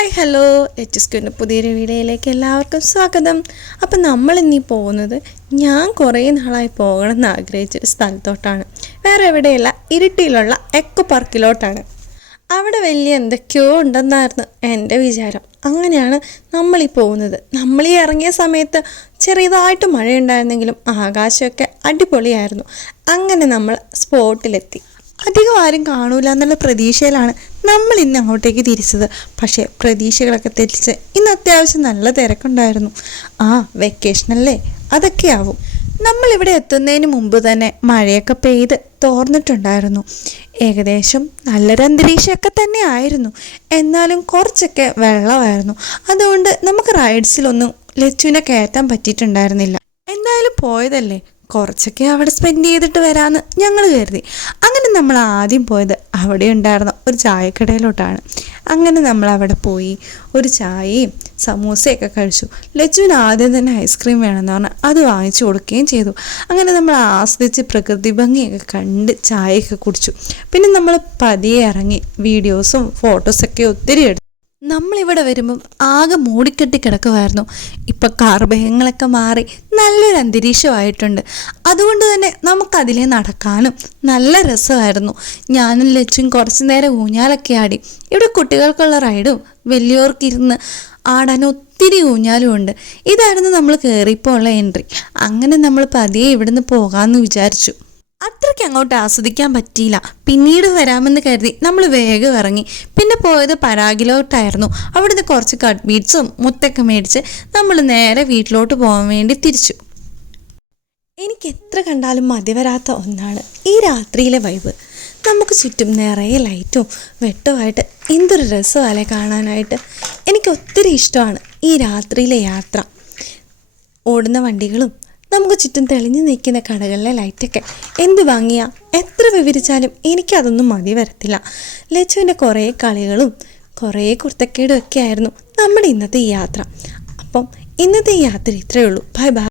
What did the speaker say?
Hi hello H S ക്യൂന്റെ പുതിയൊരു വീഡിയോയിലേക്ക് എല്ലാവർക്കും സ്വാഗതം. അപ്പം നമ്മൾ ഇന്നീ പോകുന്നത് ഞാൻ കുറേ നാളായി പോകണം എന്ന് ആഗ്രഹിച്ചൊരു സ്ഥലത്തോട്ടാണ്. വേറെ എവിടെയല്ല ഇരിട്ടിയിലുള്ള എക്കോ പാർക്കിലോട്ടാണ് അവിടെ വലിയ എന്തൊക്കെയോ ഉണ്ടെന്നായിരുന്നു എന്റെ വിചാരം. അങ്ങനെയാണ് നമ്മളീ പോകുന്നത്. നമ്മളീ ഇറങ്ങിയ സമയത്ത് ചെറിയതായിട്ട് മഴയുണ്ടായിരുന്നെങ്കിലും ആകാശമൊക്കെ അടിപൊളിയായിരുന്നു. അങ്ങനെ നമ്മൾ സ്പോട്ടിലെത്തി അധികം ആരും കാണൂല എന്നുള്ള പ്രതീക്ഷയിലാണ് നമ്മൾ ഇന്ന് അങ്ങോട്ടേക്ക് തിരിച്ചത്. പക്ഷേ പ്രതീക്ഷകളൊക്കെ തെറ്റിച്ച് ഇന്ന് അത്യാവശ്യം നല്ല തിരക്കുണ്ടായിരുന്നു. ആ വെക്കേഷൻ അല്ലേ അതൊക്കെ ആവും നമ്മളിവിടെ എത്തുന്നതിന് മുമ്പ് തന്നെ മഴയൊക്കെ പെയ്ത് തോർന്നിട്ടുണ്ടായിരുന്നു. ഏകദേശം നല്ലൊരു അന്തരീക്ഷമൊക്കെ തന്നെ ആയിരുന്നു. എന്നാലും കുറച്ചൊക്കെ വെള്ളമായിരുന്നു. അതുകൊണ്ട് നമുക്ക് റൈഡ്സിലൊന്നും ലച്ചുവിനെ കയറ്റാൻ പറ്റിയിട്ടുണ്ടായിരുന്നില്ല. എന്തായാലും പോയതല്ലേ? കുറച്ചൊക്കെ അവിടെ സ്പെൻഡ് ചെയ്തിട്ട് വരാമെന്ന് ഞങ്ങൾ കരുതി. അങ്ങനെ നമ്മൾ ആദ്യം പോയത് അവിടെ ഉണ്ടായിരുന്ന ഒരു ചായക്കടയിലോട്ടാണ്. അങ്ങനെ നമ്മൾ അവിടെ പോയി ഒരു ചായയും സമൂസയൊക്കെ കഴിച്ചു. ലച്ചുവിന് ആദ്യം തന്നെ ഐസ്ക്രീം വേണമെന്ന് പറഞ്ഞാൽ അത് വാങ്ങിച്ചു കൊടുക്കുകയും ചെയ്തു. അങ്ങനെ നമ്മൾ ആസ്വദിച്ച് പ്രകൃതി ഭംഗിയൊക്കെ കണ്ട് ചായയൊക്കെ കുടിച്ചു. പിന്നെ നമ്മൾ പതിയെ ഇറങ്ങി വീഡിയോസും ഫോട്ടോസൊക്കെ ഒത്തിരി എടുത്തു. നമ്മളിവിടെ വരുമ്പം ആകെ മൂടിക്കെട്ടി കിടക്കുമായിരുന്നു ഇപ്പം കാർബഹങ്ങളൊക്കെ മാറി നല്ലൊരു അന്തരീക്ഷമായിട്ടുണ്ട്. അതുകൊണ്ട് തന്നെ നമുക്കതിലേ നടക്കാനും നല്ല രസമായിരുന്നു. ഞാനും ലച്ചും കുറച്ച് നേരം ഊഞ്ഞാലൊക്കെ ആടി. ഇവിടെ കുട്ടികൾക്കുള്ള റൈഡും വലിയവർക്കിരുന്ന് ആടാൻ ഒത്തിരി ഊഞ്ഞാലും ഉണ്ട് ഇതായിരുന്നു നമ്മൾ കയറിയപ്പോൾ ഉള്ള എൻട്രി. അങ്ങനെ നമ്മൾ പതിയെ ഇവിടുന്ന് പോകാമെന്ന് വിചാരിച്ചു. അത്രയ്ക്ക് അങ്ങോട്ട് ആസ്വദിക്കാൻ പറ്റിയില്ല. പിന്നീട് വരാമെന്ന് കരുതി നമ്മൾ വേഗം ഇറങ്ങി. പിന്നെ പോയത് പരാഗിലോട്ടായിരുന്നു. അവിടുന്ന് കുറച്ച് കട്ട് ബീറ്റ്സും മുത്തൊക്കെ മേടിച്ച് നമ്മൾ നേരെ വീട്ടിലോട്ട് പോകാൻ വേണ്ടി തിരിച്ചു. എനിക്ക് എത്ര കണ്ടാലും മതി വരാത്ത ഒന്നാണ് ഈ രാത്രിയിലെ വൈബ് നമുക്ക് ചുറ്റും നിറയെ ലൈറ്റും വെട്ടവുമായിട്ട് എന്തൊരു രസമല്ലേ കാണാനായിട്ട്. എനിക്ക് ഒത്തിരി ഇഷ്ടമാണ് ഈ രാത്രിയിലെ യാത്ര. ഓടുന്ന വണ്ടികളും നമുക്ക് ചുറ്റും തെളിഞ്ഞു നിൽക്കുന്ന കടകളിലെ ലൈറ്റൊക്കെ. എന്ത് വാങ്ങിയാൽ എത്ര വിവരിച്ചാലും എനിക്കതൊന്നും മതി വരത്തില്ല. ലച്ചുവിന്റെ കുറേ കളികളും കുറേ കുർത്തക്കേടും ഒക്കെ ആയിരുന്നു നമ്മുടെ ഇന്നത്തെ യാത്ര. അപ്പം ഇന്നത്തെ യാത്ര ഇത്രയേ ഉള്ളൂ. Bye bye.